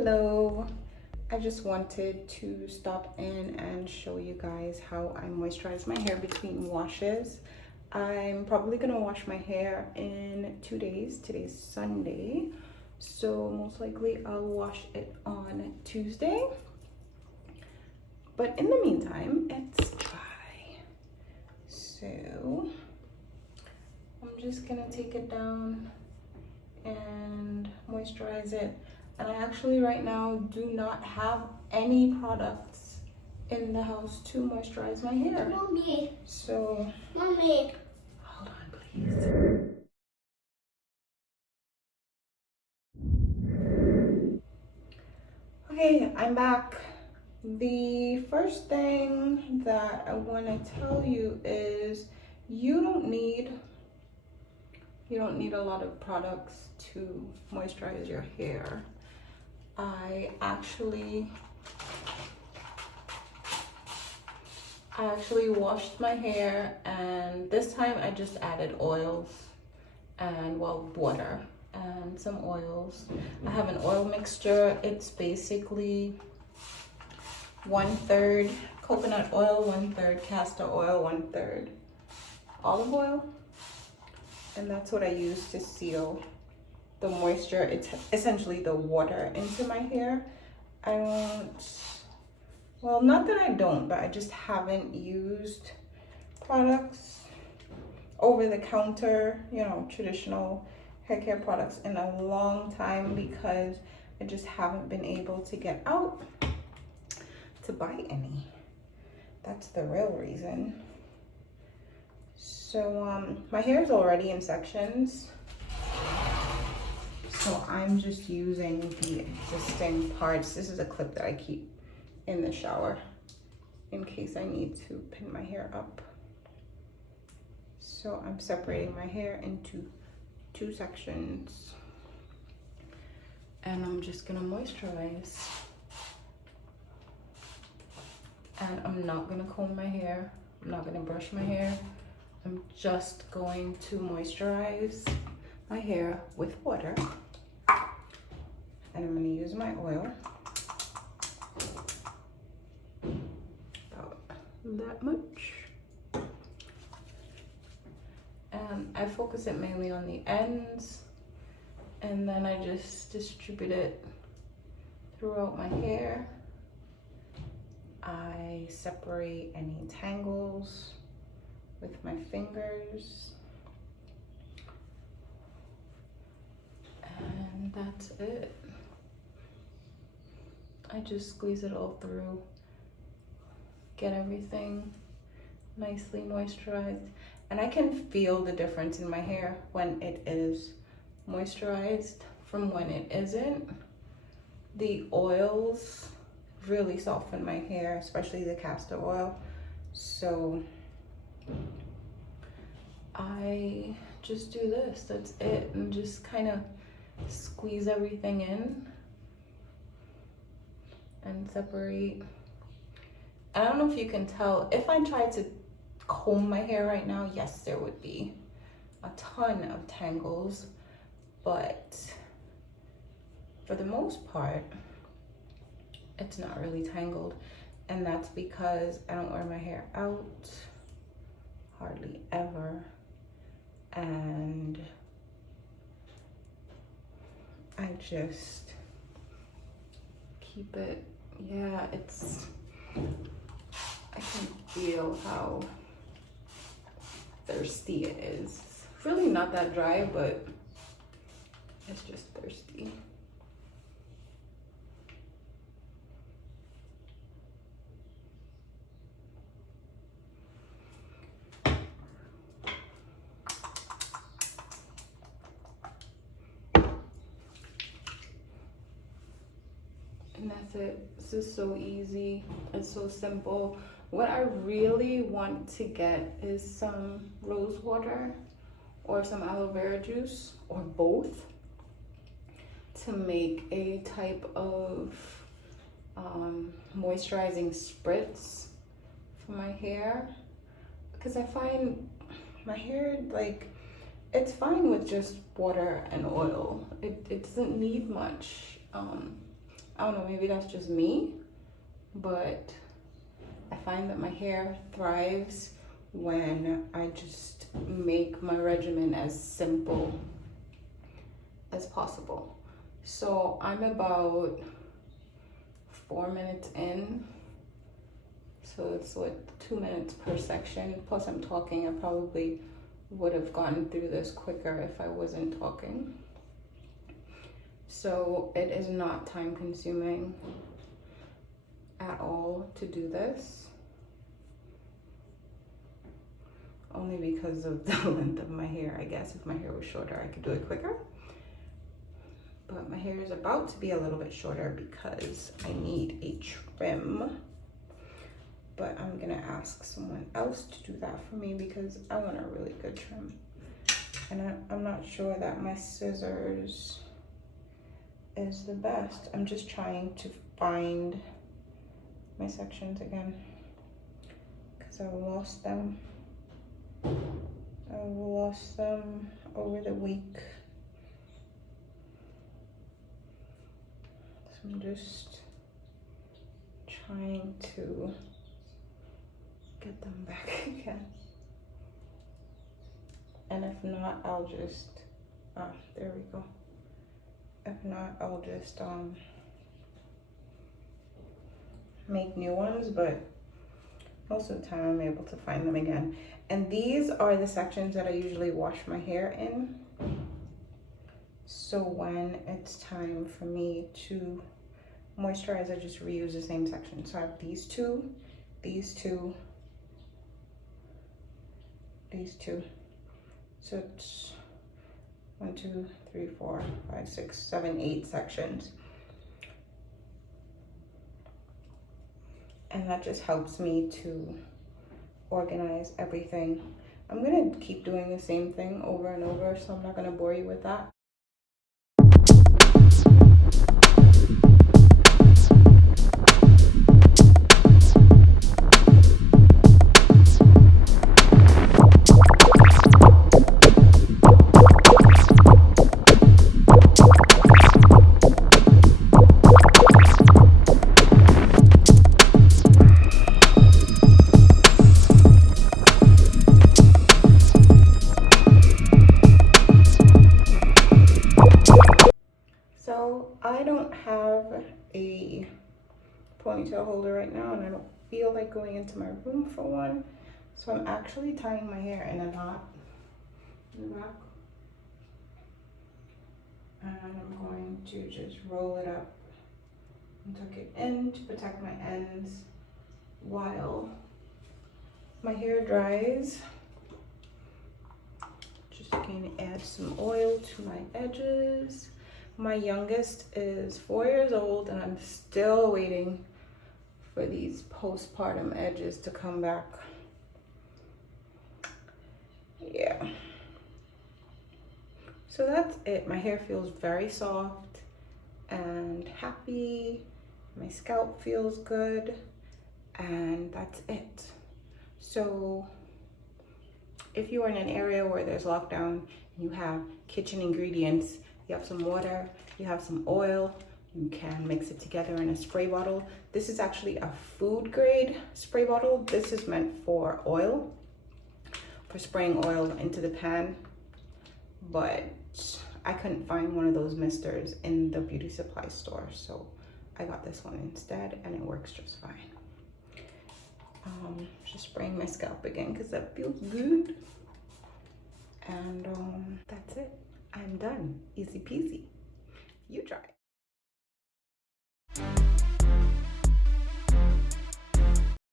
Hello, I just wanted to stop in and show you guys how I moisturize my hair between washes. I'm probably gonna wash my hair in 2 days. Today's Sunday, so most likely I'll wash it on Tuesday. But in the meantime, it's dry. So I'm just gonna take it down and moisturize it. And I actually right now do not have any products in the house to moisturize my hair. Mommy. So, Mommy. hold on please. Okay, I'm back. The first thing that I want to tell you is you don't need a lot of products to moisturize your hair. I actually washed my hair, and this time I just added oils and water and some oils. I have an oil mixture. It's basically 1/3 coconut oil, 1/3 castor oil, 1/3 olive oil. And that's what I use to seal the moisture. It's essentially the water into my hair. I don't, well, not that I don't, but I just haven't used products over the counter, you know, traditional hair care products in a long time because I just haven't been able to get out to buy any. That's the real reason. So my hair is already in sections, so I'm just using the existing parts. This is a clip that I keep in the shower in case I need to pin my hair up. So I'm separating my hair into 2 sections, and I'm just gonna moisturize. And I'm not gonna comb my hair, I'm not gonna brush my hair. I'm just going to moisturize my hair with water, and I'm going to use my oil, about that much, and I focus it mainly on the ends, and then I just distribute it throughout my hair. I separate any tangles with my fingers, and that's it. I just squeeze it all through, get everything nicely moisturized, and I can feel the difference in my hair when it is moisturized from when it isn't. The oils really soften my hair, especially the castor oil. So I just do this, that's it, and just kind of squeeze everything in and separate. I don't know if you can tell, if I tried to comb my hair right now, yes, there would be a ton of tangles, but for the most part, it's not really tangled, and that's because I don't wear my hair out hardly ever, and I just keep it. Yeah, it's, I can feel how thirsty it is. It's really not that dry, but it's just thirsty. And that's it. This is so easy. It's so simple. What I really want to get is some rose water or some aloe vera juice, or both, to make a type of moisturizing spritz for my hair, because I find my hair, like, it's fine with just water and oil. It doesn't need much. I don't know, maybe that's just me, but I find that my hair thrives when I just make my regimen as simple as possible. So I'm about 4 minutes in. So it's what, 2 minutes per section. Plus I'm talking. I probably would have gotten through this quicker if I wasn't talking. So it is not time consuming at all to do this. Only because of the length of my hair. I guess if my hair was shorter, I could do it quicker. But my hair is about to be a little bit shorter because I need a trim. But I'm gonna ask someone else to do that for me because I want a really good trim. And I'm not sure that my scissors is the best. I'm just trying to find my sections again because I lost them. I lost them over the week. So I'm just trying to get them back again. And if not, I'll just, there we go. If not, I'll just make new ones, but most of the time I'm able to find them again. And these are the sections that I usually wash my hair in. So when it's time for me to moisturize, I just reuse the same section. So I have these two, these two, these two. So it's 1, 2, 3, 4, 5, 6, 7, 8 sections. And that just helps me to organize everything. I'm gonna keep doing the same thing over and over, so I'm not gonna bore you with that. I don't have a ponytail holder right now, and I don't feel like going into my room for one. So I'm actually tying my hair in a knot in the back. And I'm going to just roll it up and tuck it in to protect my ends while my hair dries. Just going to add some oil to my edges. My youngest is 4 years old, and I'm still waiting for these postpartum edges to come back. Yeah. So that's it. My hair feels very soft and happy. My scalp feels good, and that's it. So if you are in an area where there's lockdown and you have kitchen ingredients, you have some water, you have some oil, you can mix it together in a spray bottle. This is actually a food grade spray bottle. This is meant for oil, for spraying oil into the pan, but I couldn't find one of those misters in the beauty supply store, so I got this one instead, and it works just fine. Just spraying my scalp again because that feels good. And that's it. I'm done. Easy peasy. You try.